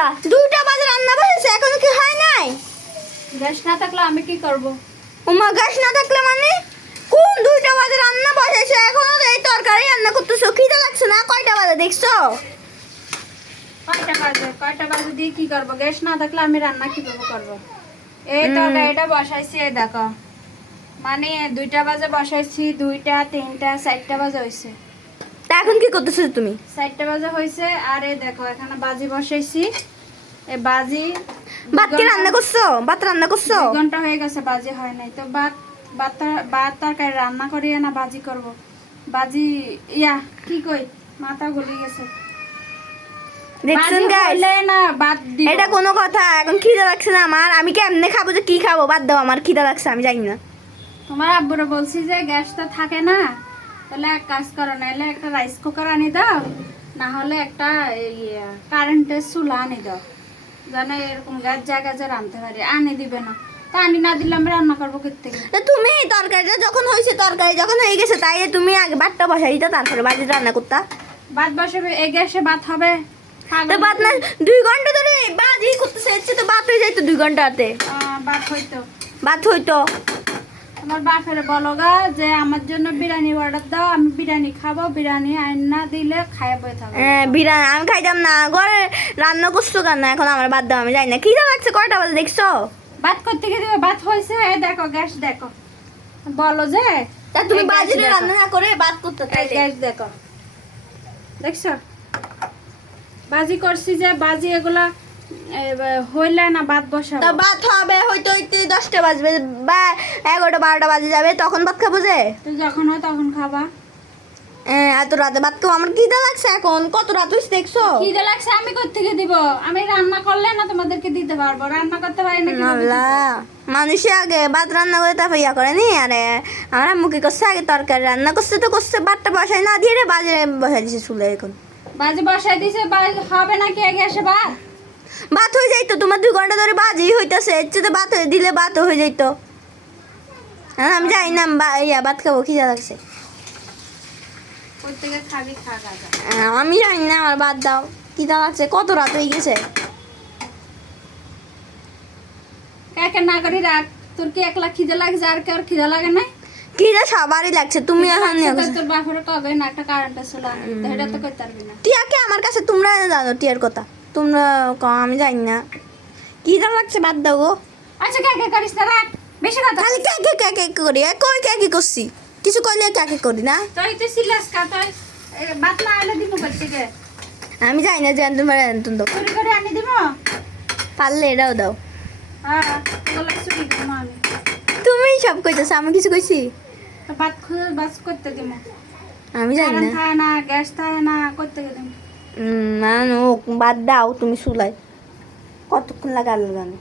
দেখলা 2টা বাজে রান্না বসেছে এখনো কি হয় নাই? গ্যাস না থাকলে আমি কি করব? ওমা গ্যাস না থাকলে মানে কোন 2টা বাজে রান্না বসেছে এখনো এই তরকারি রান্না করতেছো? খিদে লাগছে না? কয়টা বাজে দেখছো? কয়টা বাজে দিয়ে কি করব? গ্যাস না থাকলে আমি রান্না কিভাবে করব? এই তরকারিটা বসাইছি, এই দেখো, মানে 2টা বাজে বসাইছি, 2টা 3টা 4টা বাজে হয়েছে। তা এখন কি করতেছো তুমি? 4টা বাজে হয়েছে। আর এই দেখো এখানে বাজি বসাইছি, এই বাজি ভাত কি রান্না করছো? ভাত রান্না করছো? 2 ঘন্টা হয়ে গেছে, বাজি হয় নাই। তো ভাত তরকারি রান্না করি না বাজি করব? বাজি ইয়া কি কই, মাথা গলি গেছে। দেখছেন বাজি গাইস, হইলে না বাদ দিব। এটা কোনো কথা? এখন খিদে লাগছে না আমার, আমি কেমনে খাবো? যে কি খাবো? বাদ দাও, আমার খিদে লাগছে, আমি জানি না। তোমার আব্বুরে বলছি যে গ্যাস তো থাকে না, তাহলে এক কাজ করো, নাহলে একটা রাইস কুকার আনি দাও, না হলে একটা কারেন্টের চুলা আনি দাও, জানো এরকম গ্যাস জায়গা যে রাঁধতে পারি। আনি দিবে না, তা আনি না দিলে আমি রান্না করবো কোত্থেকে? তা তুমি তরকারিটা যখন হয়েছে, তরকারি যখন হয়ে গেছে, তাই তুমি আগে ভাতটা বসাই দিতা, তারপরে বাজি রান্না করতা। ভাত বসাবে, এই গ্যাসে ভাত হবে? তো ভাত না 2 ঘন্টা ধরে বাজি করতেছে, এর চেয়ে তো ভাত হয়ে যাইতো 2 ঘন্টাতে। ভাত হইতো। ভাত হইতো। আমার বাপের বলো গা যে আমার জন্য বিরিয়ানি অর্ডার দাও, আমি বিরিয়ানি খাবো, বিরিয়ানি আইন না দিলে খাইয়া বই থাকবো। বিরিয়ানি আমি খাইতাম না, ঘরে রান্না করছো কেন? এখন আমার বাদ দাও, আমি জানি না। খিদে লাগছে, কয়টা বাজে দেখছো? ভাত করতে গিয়ে দিবে, ভাত হয়েছে, এই দেখো গ্যাস দেখো, বলো যে তা তুমি এই গ্যাস বাজিটা দেখো। রান্না না করে ভাত করতে এই তাইলে। গ্যাস দেখো, দেখছো বাজি করছি, যে বাজি এগুলা হইলে না ভাত বসাবো। তা ভাত হবে হয়তো হইতে 10টা বাজবে বা 11টা 12টা বাজে যাবে, তখন ভাত খাবো যে। তো যখন হয় তখন খাবা। এত রাতে ভাত খাবো? আমার খিদে লাগছে, এখন কত রাত হয়েছে দেখছো? খিদে লাগছে, আমি কোত্থেকে দিব? আমি রান্না করলে না তোমাদেরকে দিতে পারবো, রান্না করতে পারি না কিভাবে দিব? আল্লাহ, মানুষে আগে ভাত রান্না করে তারপর ইয়া করে নি। আরে আমার আম্মু কি করছে, আগে তরকারি রান্না করছে তো করছে, ভাতটা বসাই না দিয়ে রে বাজে বসাই দিছে চুলে। এখন বাজি বসাই দিছে, হবে নাকি আগে এসে ভাত? ভাত হয়ে যাইতো, তোমার 2 ঘন্টা ধরে বাজি হইতাছে, এর চেয়ে তো ভাত হয়ে দিলে ভাত হয়ে যাইতো। আমি জানি না, ইয়া ভাত খাবো, খিদে লাগছে। কোত্থেকে খাবি, খা গাজা। আমি জানি না, আমার বাদ দাও, খিদে লাগছে, কত রাত হয়ে গেছে। কাকে না করি রাখ, তোর কি একলা খিদে লাগছে, আর কেউ খিদে লাগে না? খিদে সবারই লাগছে, তুমি এখন তোর বাপের কবে না একটা কারেন্টের চুলা আনি, তো এটা তো করতে পারবি না। টিয়াকে আমার কাছে, তোমরা জানো টিয়ার কথা, তোমরা আমি জানি না। খিদে লাগছে, বাদ দাও গো। আচ্ছা কাকে করিস না, রাখ, বেশি কথা। খালি কে করি, কই কে করছি? কিছু কইলে কে করি না। তুই তো সিলাস কা, তুই ভাত না আইলে দিব কোত্থেকে? আমি জানি না যে তোমার এতন দাও, চুরি করে আনি দিব। পারলে এটাও দাও। হ্যাঁ, তোলা চুরি দিব আমি। তুমি সব কইতেছো, আমি কিছু কইছি? তো ভাত খুঁজে বাস করতে দিব। আমি জানি কারেন্ট না। থাকে না, গ্যাস থাকে না, করতে দিব। না বাদ দাও, তুমি চুলাই কতক্ষণ লাগে আল্লাহ জানে।